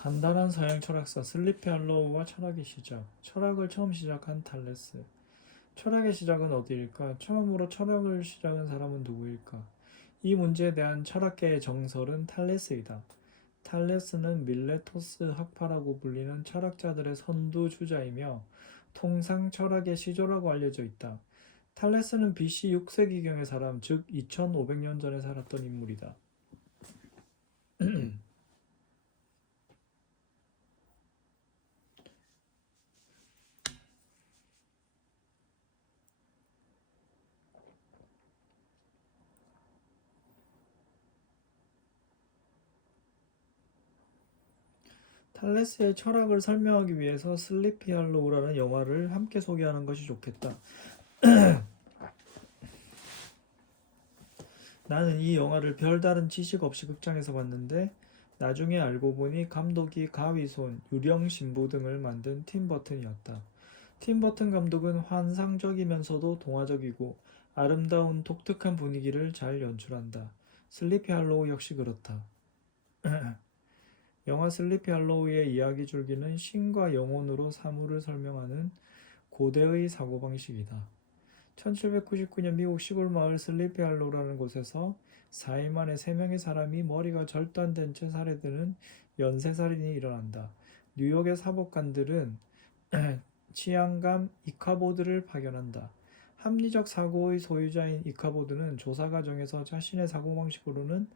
간단한 서양 철학사 슬리피 할로우와 철학의 시작. 철학을 처음 시작한 탈레스. 철학의 시작은 어디일까? 처음으로 철학을 시작한 사람은 누구일까? 이 문제에 대한 철학계의 정설은 탈레스이다. 탈레스는 밀레토스 학파라고 불리는 철학자들의 선두주자이며 통상 철학의 시조라고 알려져 있다. 탈레스는 BC 6세기경의 사람, 즉 2500년 전에 살았던 인물이다. 탈레스의 철학을 설명하기 위해서 슬리피 할로우라는 영화를 함께 소개하는 것이 좋겠다. 나는 이 영화를 별다른 지식 없이 극장에서 봤는데 나중에 알고 보니 감독이 가위손, 유령 신부 등을 만든 팀 버튼이었다. 팀 버튼 감독은 환상적이면서도 동화적이고 아름다운 독특한 분위기를 잘 연출한다. 슬리피 할로우 역시 그렇다. 영화 슬리피 할로우의 이야기 줄기는 신과 영혼으로 사물을 설명하는 고대의 사고방식이다. 1799년 미국 시골 마을 슬리피 할로우라는 곳에서 4일 만에 3명의 사람이 머리가 절단된 채 살해되는 연쇄살인이 일어난다. 뉴욕의 사법관들은 치안감 이카보드를 파견한다. 합리적 사고의 소유자인 이카보드는 조사 과정에서 자신의 사고방식으로는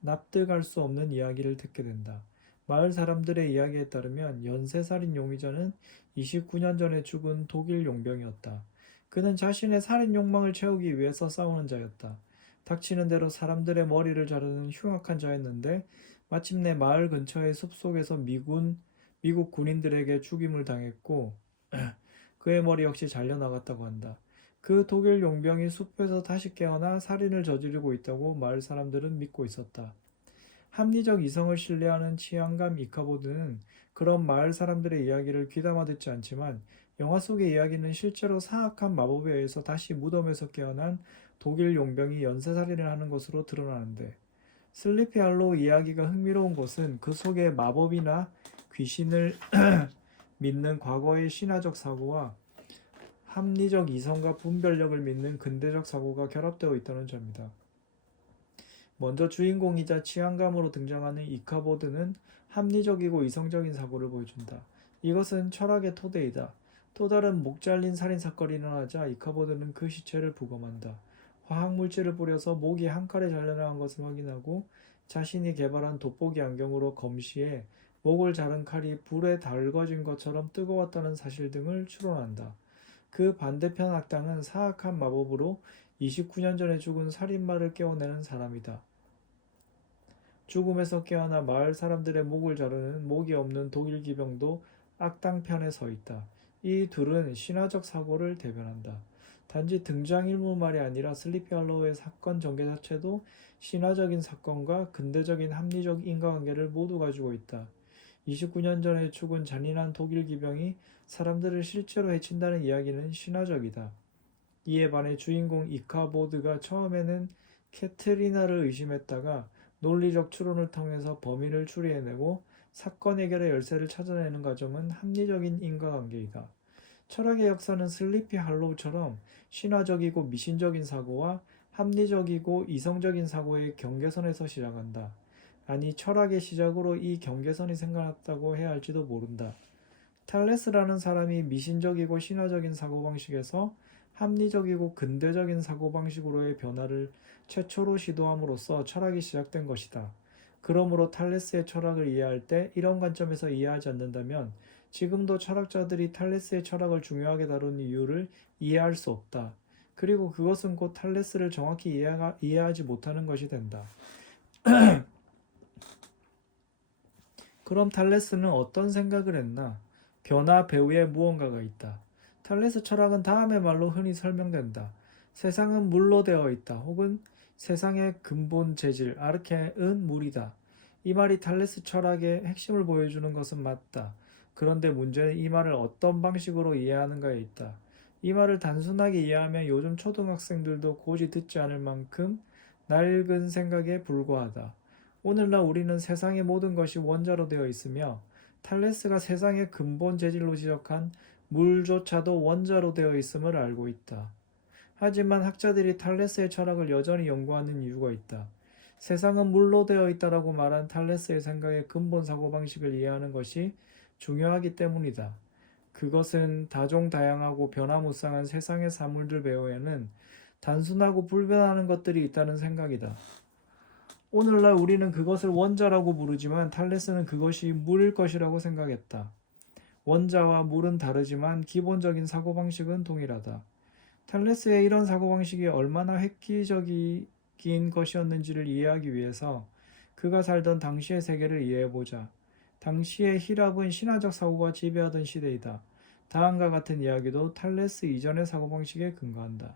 납득할 수 없는 이야기를 듣게 된다. 마을 사람들의 이야기에 따르면 연쇄살인 용의자는 29년 전에 죽은 독일 용병이었다. 그는 자신의 살인 욕망을 채우기 위해서 싸우는 자였다. 닥치는 대로 사람들의 머리를 자르는 흉악한 자였는데 마침내 마을 근처의 숲속에서 미국 군인들에게 죽임을 당했고 그의 머리 역시 잘려나갔다고 한다. 그 독일 용병이 숲에서 다시 깨어나 살인을 저지르고 있다고 마을 사람들은 믿고 있었다. 합리적 이성을 신뢰하는 치안감 이카보드는 그런 마을 사람들의 이야기를 귀담아 듣지 않지만 영화 속의 이야기는 실제로 사악한 마법에 의해서 다시 무덤에서 깨어난 독일 용병이 연쇄살인을 하는 것으로 드러나는데 슬리피 할로우 이야기가 흥미로운 것은 그 속에 마법이나 귀신을 믿는 과거의 신화적 사고와 합리적 이성과 분별력을 믿는 근대적 사고가 결합되어 있다는 점이다. 먼저 주인공이자 치안감으로 등장하는 이카보드는 합리적이고 이성적인 사고를 보여준다. 이것은 철학의 토대이다. 또 다른 목 잘린 살인사건이 일어나자 이카보드는 그 시체를 부검한다. 화학물질을 뿌려서 목이 한 칼에 잘려나간 것을 확인하고 자신이 개발한 돋보기 안경으로 검시해 목을 자른 칼이 불에 달궈진 것처럼 뜨거웠다는 사실 등을 추론한다. 그 반대편 악당은 사악한 마법으로 29년 전에 죽은 살인마를 깨워내는 사람이다. 죽음에서 깨어나 마을 사람들의 목을 자르는 목이 없는 독일 기병도 악당 편에 서 있다. 이 둘은 신화적 사고를 대변한다. 단지 등장인물말이 아니라 슬리피 할로우의 사건 전개 자체도 신화적인 사건과 근대적인 합리적 인과관계를 모두 가지고 있다. 29년 전에 죽은 잔인한 독일 기병이 사람들을 실제로 해친다는 이야기는 신화적이다. 이에 반해 주인공 이카보드가 처음에는 캐트리나를 의심했다가 논리적 추론을 통해서 범인을 추리해내고 사건 해결의 열쇠를 찾아내는 과정은 합리적인 인과관계이다. 철학의 역사는 슬리피 할로우처럼 신화적이고 미신적인 사고와 합리적이고 이성적인 사고의 경계선에서 시작한다. 아니, 철학의 시작으로 이 경계선이 생겨났다고 해야 할지도 모른다. 탈레스라는 사람이 미신적이고 신화적인 사고방식에서 합리적이고 근대적인 사고방식으로의 변화를 최초로 시도함으로써 철학이 시작된 것이다. 그러므로 탈레스의 철학을 이해할 때 이런 관점에서 이해하지 않는다면 지금도 철학자들이 탈레스의 철학을 중요하게 다루는 이유를 이해할 수 없다. 그리고 그것은 곧 탈레스를 정확히 이해하지 못하는 것이 된다. 그럼 탈레스는 어떤 생각을 했나? 변화 배후에 무언가가 있다. 탈레스 철학은 다음의 말로 흔히 설명된다. 세상은 물로 되어 있다. 혹은 세상의 근본 재질, 아르케는 물이다. 이 말이 탈레스 철학의 핵심을 보여주는 것은 맞다. 그런데 문제는 이 말을 어떤 방식으로 이해하는가에 있다. 이 말을 단순하게 이해하면 요즘 초등학생들도 고지 듣지 않을 만큼 낡은 생각에 불과하다. 오늘날 우리는 세상의 모든 것이 원자로 되어 있으며 탈레스가 세상의 근본 재질로 지적한 물조차도 원자로 되어 있음을 알고 있다. 하지만 학자들이 탈레스의 철학을 여전히 연구하는 이유가 있다. 세상은 물로 되어 있다라고 말한 탈레스의 생각의 근본 사고방식을 이해하는 것이 중요하기 때문이다. 그것은 다종다양하고 변화무쌍한 세상의 사물들 배후에는 단순하고 불변하는 것들이 있다는 생각이다. 오늘날 우리는 그것을 원자라고 부르지만 탈레스는 그것이 물일 것이라고 생각했다. 원자와 물은 다르지만 기본적인 사고방식은 동일하다. 탈레스의 이런 사고방식이 얼마나 획기적인 것이었는지를 이해하기 위해서 그가 살던 당시의 세계를 이해해보자. 당시의 히랍은 신화적 사고가 지배하던 시대이다. 다음과 같은 이야기도 탈레스 이전의 사고방식에 근거한다.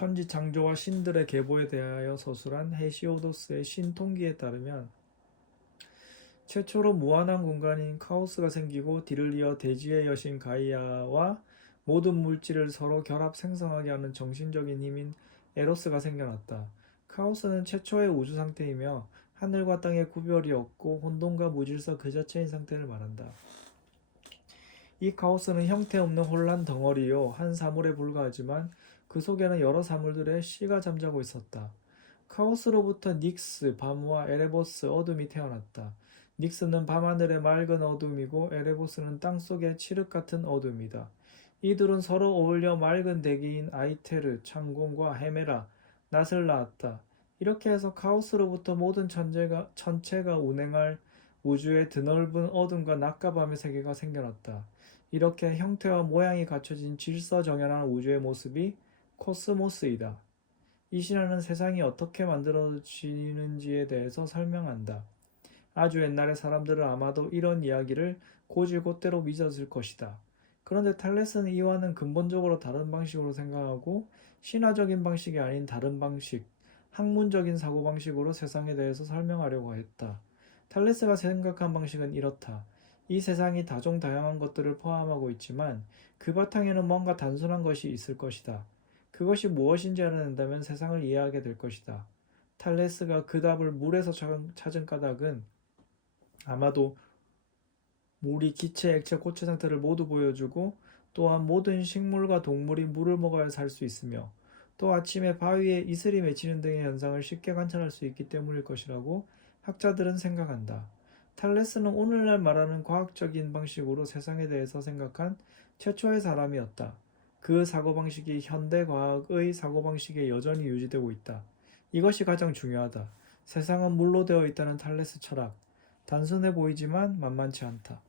천지 창조와 신들의 계보에 대하여 서술한 헤시오도스의 신통기에 따르면 최초로 무한한 공간인 카오스가 생기고 뒤를 이어 대지의 여신 가이아와 모든 물질을 서로 결합 생성하게 하는 정신적인 힘인 에로스가 생겨났다. 카오스는 최초의 우주 상태이며 하늘과 땅의 구별이 없고 혼돈과 무질서 그 자체인 상태를 말한다. 이 카오스는 형태없는 혼란 덩어리요 한 사물에 불과하지만 그 속에는 여러 사물들의 씨가 잠자고 있었다. 카오스로부터 닉스, 밤과 에레보스, 어둠이 태어났다. 닉스는 밤하늘의 맑은 어둠이고 에레보스는 땅속의 칠흑 같은 어둠이다. 이들은 서로 어울려 맑은 대기인 아이테르, 창공과 헤메라, 낫을 낳았다. 이렇게 해서 카오스로부터 모든 천체가 운행할 우주의 드넓은 어둠과 낮과 밤의 세계가 생겨났다. 이렇게 형태와 모양이 갖춰진 질서정연한 우주의 모습이 코스모스이다. 이 신화는 세상이 어떻게 만들어지는지에 대해서 설명한다. 아주 옛날의 사람들은 아마도 이런 이야기를 곧이곧대로 믿었을 것이다. 그런데 탈레스는 이와는 근본적으로 다른 방식으로 생각하고 신화적인 방식이 아닌 다른 방식, 학문적인 사고방식으로 세상에 대해서 설명하려고 했다. 탈레스가 생각한 방식은 이렇다. 이 세상이 다종다양한 것들을 포함하고 있지만 그 바탕에는 뭔가 단순한 것이 있을 것이다. 그것이 무엇인지 알아낸다면 세상을 이해하게 될 것이다. 탈레스가 그 답을 물에서 찾은 까닭은 아마도 물이 기체, 액체, 고체 상태를 모두 보여주고 또한 모든 식물과 동물이 물을 먹어야 살 수 있으며 또 아침에 바위에 이슬이 맺히는 등의 현상을 쉽게 관찰할 수 있기 때문일 것이라고 학자들은 생각한다. 탈레스는 오늘날 말하는 과학적인 방식으로 세상에 대해서 생각한 최초의 사람이었다. 그 사고방식이 현대 과학의 사고방식에 여전히 유지되고 있다. 이것이 가장 중요하다. 세상은 물로 되어 있다는 탈레스 철학. 단순해 보이지만 만만치 않다.